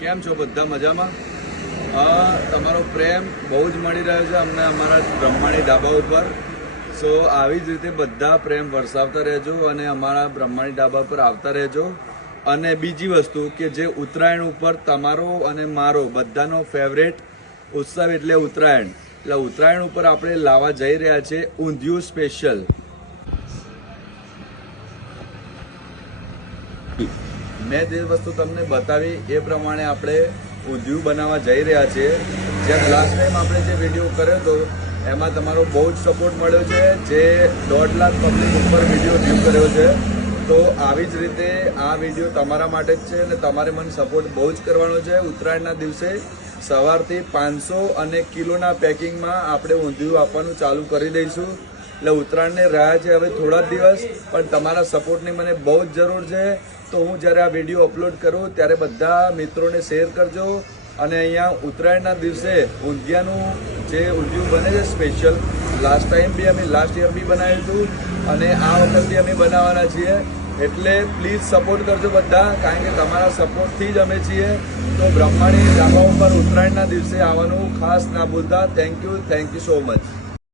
કેમ છો બધા મજામાં? તમારો પ્રેમ બહુ જ મળી રહ્યો છે અમને અમારા બ્રહ્માણી ધાબા ઉપર. સો આવી જ રીતે બધા પ્રેમ વરસાવતા રહેજો અને અમારા બ્રહ્માણી ધાબા પર આવતા રહેજો. અને બીજી વસ્તુ કે જે ઉત્તરાયણ ઉપર તમારો અને મારો બધાનો ફેવરેટ ઉત્સવ એટલે ઉત્તરાયણ. એટલે ઉત્તરાયણ ઉપર આપણે લાવવા જઈ રહ્યા છે ઊંધિયું સ્પેશિયલ. મેં જે વસ્તુ તમને બતાવી એ પ્રમાણે આપણે ઊંધિયું બનાવવા જઈ રહ્યા છીએ. જેમ લાસ્ટ ટાઈમ આપણે જે વિડીયો કર્યો હતો એમાં તમારો બહુ જ સપોર્ટ મળ્યો છે, જે 1.5 લાખ પબ્લિક ઉપર વિડીયો વ્યૂ કર્યો છે. તો આવી જ રીતે આ વિડીયો તમારા માટે જ છે અને તમારે મને સપોર્ટ બહુ જ કરવાનો છે. ઉત્તરાયણના દિવસે સવારથી 500 અને કિલોના પેકિંગમાં આપણે ઊંધિયું આપવાનું ચાલુ કરી દઈશું. એટલે ઉત્તરાયણને રહ્યા છે હવે થોડા જ દિવસ, પણ તમારા સપોર્ટની મને બહુ જ જરૂર છે. તો હું જ્યારે આ વિડીયો અપલોડ કરું ત્યારે બધા મિત્રોને શેર કરજો. અને અહીંયા ઉત્તરાયણના દિવસે ઊંધિયાનું જે ઊંધિયું બને છે સ્પેશિયલ, લાસ્ટ યર બી બનાવ્યું હતું અને આ વખત બી અમે બનાવવાના છીએ. એટલે પ્લીઝ સપોર્ટ કરજો બધા, કારણ કે તમારા સપોર્ટથી જ અમે છીએ. તો બ્રહ્માણી ધાબા ઉપર ઉત્તરાયણના દિવસે આવવાનું ખાસ ના ભૂલતા. Thank you so much.